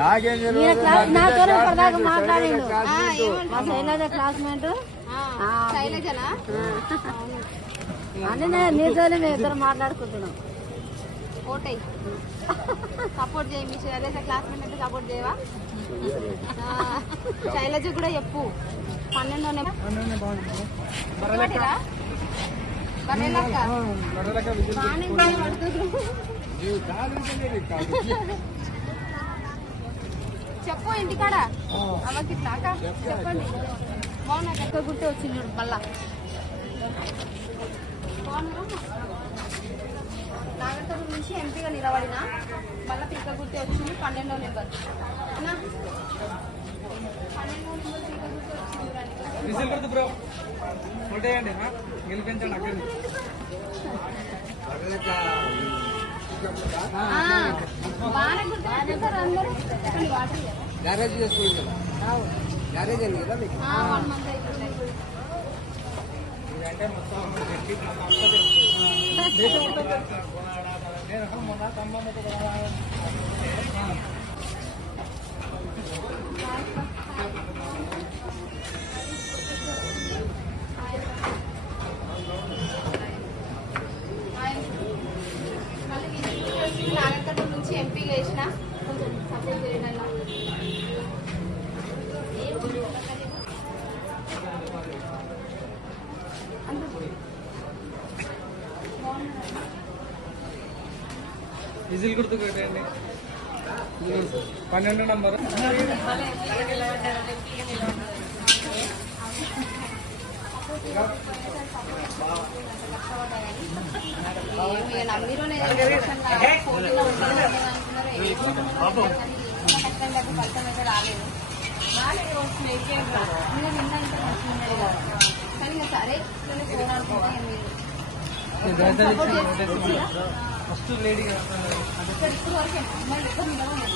నాతో ఇప్పటిదాకా మాట్లాడిండు మా శైలజ క్లాస్మేట్ అని నీతోనే మేము ఇద్దరు మాట్లాడుకుంటున్నాం. ఓటై సపోర్ట్ చేయి, మీ శైలజ క్లాస్మేట్ అంటే సపోర్ట్ చేయవా? శైలజ కూడా చెప్పు. 12 చెప్పు ఇంటికాడ అవ్వకి చెప్పండి. బాగున్నా ఎక్క గుర్తు వచ్చింది మళ్ళా నాగర్కర్నూలు నుంచి ఎంపీగా నిలబడిన మళ్ళీ పిక్క గుర్తే వచ్చింది 12వ నెంబర్. 12వ నెంబర్ పిక్క గుర్తే వచ్చింది. బాగానే గుర్తుపెట్టారు అందరూ. గ్యారేజ్ చేసుకుంటాం. గ్యారేజ్ అండి కదా మీకు 1 month అయిపోయింది. నాగర్కర్నూలు నుంచి ఎంపీగా వేసిన కొంచెం సపోర్ట్ చేయండి. విజిల్ గుర్తు పెట్టండి. 12 నంబర్ ఫలితం అయితే రాలేదు. కానీ సరే ఫస్ట్ లేడీ ఇప్పుడు వరకు అమ్మాయిలు ఎక్కువ నిలబడి